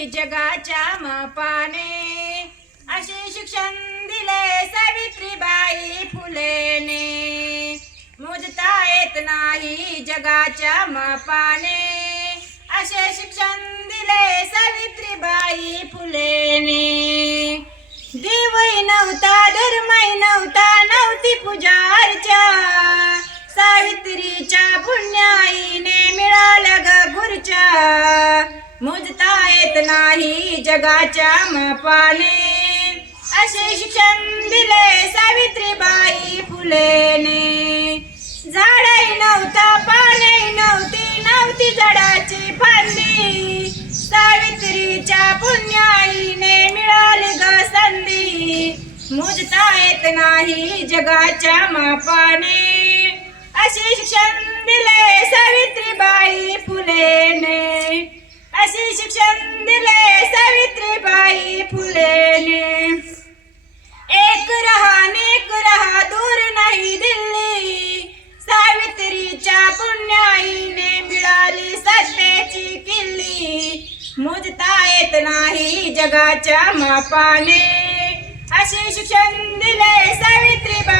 नाही जगाच्या मापाने, असे शिक्षण दिले सावित्रीबाई फुलेने. मोजता येत नाही जगाच्या मापाने, असे शिक्षण दिले सावित्रीबाई फुलेने. देवही नव्हता, धर्मही नव्हता, नव्हती पूजा अर्चा, सावित्रीच्या पुण्याईने मिळाल्या ग खुर्च्या. मोजता येत नाही जगाच्या मापाने, असे शिक्षण दिले सावित्रीबाई फुलेने. झाडही नव्हता, पाणी नव्हती, नव्हती झाडाची फांदी, सावित्रीच्या पुण्याईने मिळाली ग संधी. मोजता येत नाही जगाच्या मापाने, असे शिक्षण दिले सावित्रीबाई फुलेने. असे शिक्षण दिले सावित्रीबाई फुलेने. एक रहा नेक रहा, दूर नाही दिल्ली, सावित्रीच्या पुण्याईने मिळाली सत्तेची किल्ली. मोजता येत नाही जगाच्या मापाने, असे शिक्षण दिले सावित्रीबाई